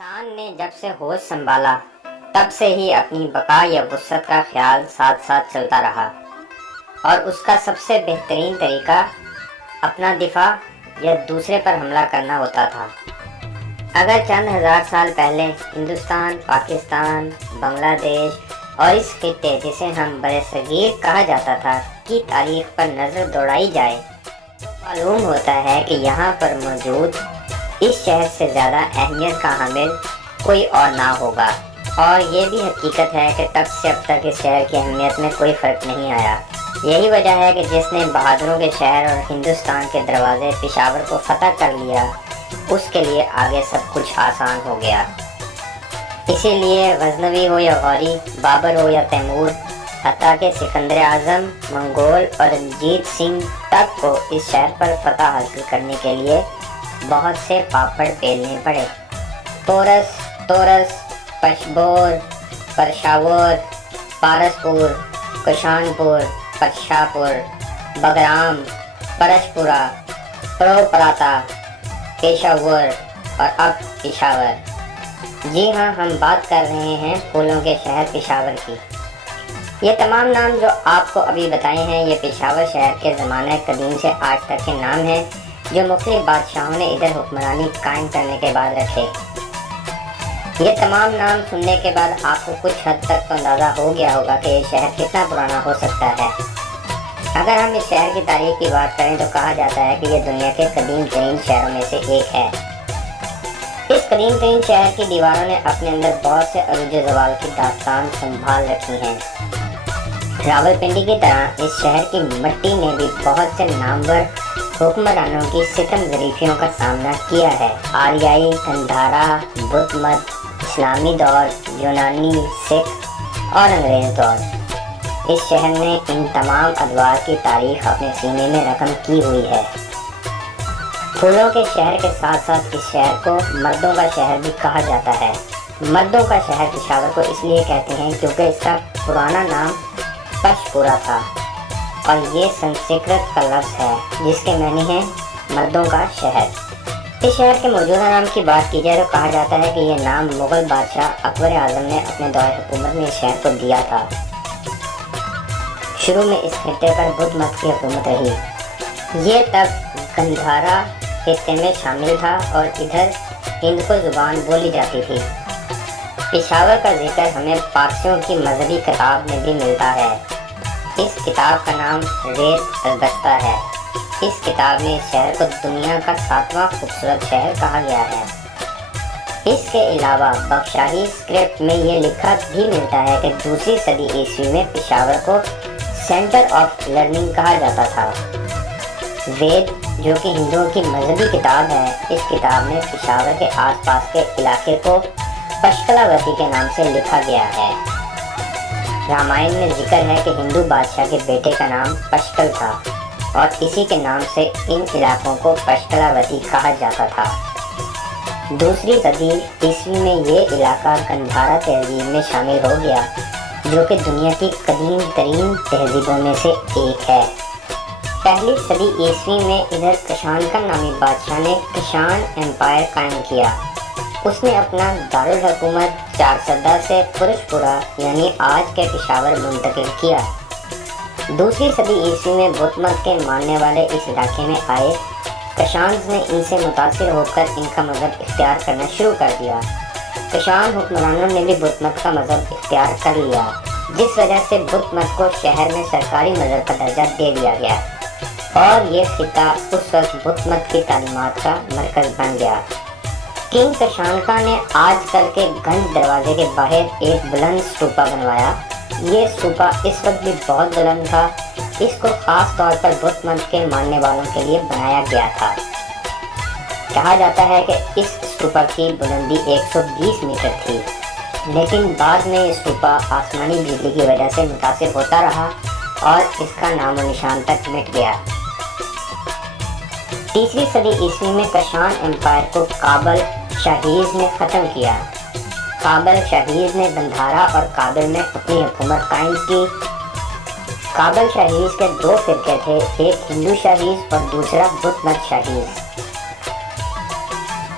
انسان نے جب سے ہوش سنبھالا تب سے ہی اپنی بقا یا وسعت کا خیال ساتھ ساتھ چلتا رہا، اور اس کا سب سے بہترین طریقہ اپنا دفاع یا دوسرے پر حملہ کرنا ہوتا تھا۔ اگر چند ہزار سال پہلے ہندوستان، پاکستان، بنگلہ دیش اور اس خطے جسے ہم برصغیر کہا جاتا تھا کی تاریخ پر نظر دوڑائی جائے تو معلوم ہوتا ہے کہ یہاں پر موجود اس شہر سے زیادہ اہمیت کا حامل کوئی اور نہ ہوگا، اور یہ بھی حقیقت ہے کہ تب سے اب تک اس شہر کی اہمیت میں کوئی فرق نہیں آیا۔ یہی وجہ ہے کہ جس نے بہادروں کے شہر اور ہندوستان کے دروازے پشاور کو فتح کر لیا، اس کے لیے آگے سب کچھ آسان ہو گیا۔ اسی لیے غزنوی ہو یا غوری، بابر ہو یا تیمور، حتیٰ کہ سکندر اعظم، منگول اور رنجیت سنگھ تک کو اس شہر پر فتح حاصل کرنے کے لیے بہت سے پاپڑ بیلنے پڑے۔ تورس، پشبور، پرشاور، پارسپور، کشانپور، پرشاپور، بگرام، پرشپورہ، پروپراتا، پیشاور اور اب پشاور۔ جی ہاں، ہم بات کر رہے ہیں پھولوں کے شہر پشاور کی۔ یہ تمام نام جو آپ کو ابھی بتائے ہیں، یہ پشاور شہر کے زمانہ قدیم سے آج تک کے نام ہیں جو مختلف بادشاہوں نے ادھر حکمرانی قائم کرنے کے بعد رکھے۔ یہ تمام نام سننے کے بعد آپ کو کچھ حد تک تو اندازہ ہو گیا ہوگا کہ یہ شہر کتنا پرانا ہو سکتا ہے۔ اگر ہم اس شہر کی تاریخ کی بات کریں تو کہا جاتا ہے کہ یہ دنیا کے قدیم ترین شہروں میں سے ایک ہے۔ اس قدیم ترین شہر کی دیواروں نے اپنے اندر بہت سے عروج زوال کی داستان سنبھال رکھی ہیں۔ راولپنڈی کی طرح اس شہر کی مٹی نے بھی بہت سے نامور حکمرانوں کی ستم ظریفیوں کا سامنا کیا ہے۔ آریائی، گندھارا، بدھ مت، اسلامی دور، یونانی، سکھ اور انگریز دور۔ اس شہر نے ان تمام ادوار کی تاریخ اپنے سینے میں رقم کی ہوئی ہے۔ پھولوں کے شہر کے ساتھ ساتھ اس شہر کو مردوں کا شہر بھی کہا جاتا ہے۔ مردوں کا شہر پشاور کو اس لیے کہتے ہیں کیونکہ اس کا پرانا نام پشپورہ تھا، اور یہ سنسکرت کا لفظ ہے جس کے معنی ہیں مردوں کا شہر۔ اس شہر کے موجودہ نام کی بات کی جائے تو کہا جاتا ہے کہ یہ نام مغل بادشاہ اکبر اعظم نے اپنے دور حکومت میں اس شہر کو دیا تھا۔ شروع میں اس خطے پر بدھ مت کی حکومت رہی۔ یہ تب گندھارا خطے میں شامل تھا اور ادھر ہند کو زبان بولی جاتی تھی۔ پشاور کا ذکر ہمیں پارسیوں کی مذہبی کتاب میں بھی ملتا ہے۔ اس کتاب کا نام ریت البستہ ہے۔ اس کتاب میں اس شہر کو دنیا کا 7واں خوبصورت شہر کہا گیا ہے۔ اس کے علاوہ بخشاہی اسکرپٹ میں یہ لکھا بھی ملتا ہے کہ دوسری صدی عیسوی میں پشاور کو سینٹر آف لرننگ کہا جاتا تھا۔ وید، جو کہ ہندوؤں کی مذہبی کتاب ہے، اس کتاب میں پشاور کے آس پاس کے علاقے کو پشکلاوتی کے نام سے لکھا گیا ہے۔ رامائن میں ذکر ہے کہ ہندو بادشاہ کے بیٹے کا نام پشکل تھا، اور اسی کے نام سے ان علاقوں کو پشکلاوتی کہا جاتا تھا۔ دوسری صدی عیسوی میں یہ علاقہ گندھارا تہذیب میں شامل ہو گیا، جو کہ دنیا کی قدیم ترین تہذیبوں میں سے ایک ہے۔ پہلی صدی عیسوی میں ادھر کشانکن نامی بادشاہ نے کشان ایمپائر قائم کیا۔ اس نے اپنا دارالحکومت چارسدہ سے پرشپورہ یعنی آج کے پشاور منتقل کیا۔ دوسری صدی عیسوی میں بدھ مت کے ماننے والے اس علاقے میں آئے۔ کشانز نے ان سے متاثر ہو کر ان کا مذہب اختیار کرنا شروع کر دیا۔ کشان حکمرانوں نے بھی بدھ مت کا مذہب اختیار کر لیا، جس وجہ سے بدھ مت کو شہر میں سرکاری مذہب کا درجہ دے دیا گیا، اور یہ خطہ اس وقت بدھ مت کی تعلیمات کا مرکز بن گیا۔ کنگ کشانکا نے آج کل کے گنج دروازے کے باہر ایک بلند اسٹوپا بنوایا۔ یہ اسٹوپا اس وقت بھی بہت بلند تھا۔ اس کو خاص طور پر بدھ مت کے ماننے والوں کے لیے بنایا گیا تھا۔ کہا جاتا ہے کہ اس اسٹوپا کی بلندی 120 میٹر تھی، لیکن بعد میں یہ اسٹوپا آسمانی بجلی کی وجہ سے متاثر ہوتا رہا اور اس کا نام و نشان تک مٹ گیا۔ تیسری صدی عیسوی میں کشان ایمپائر کو کابل شاہیز نے ختم کیا۔ کابل شاہیز نے گندھارا اور کابل میں اپنی حکومت قائم کی۔ کابل شاہیز کے 2 فرقے تھے، ایک ہندو شاہیز اور دوسرا بدھ مت شاہیز۔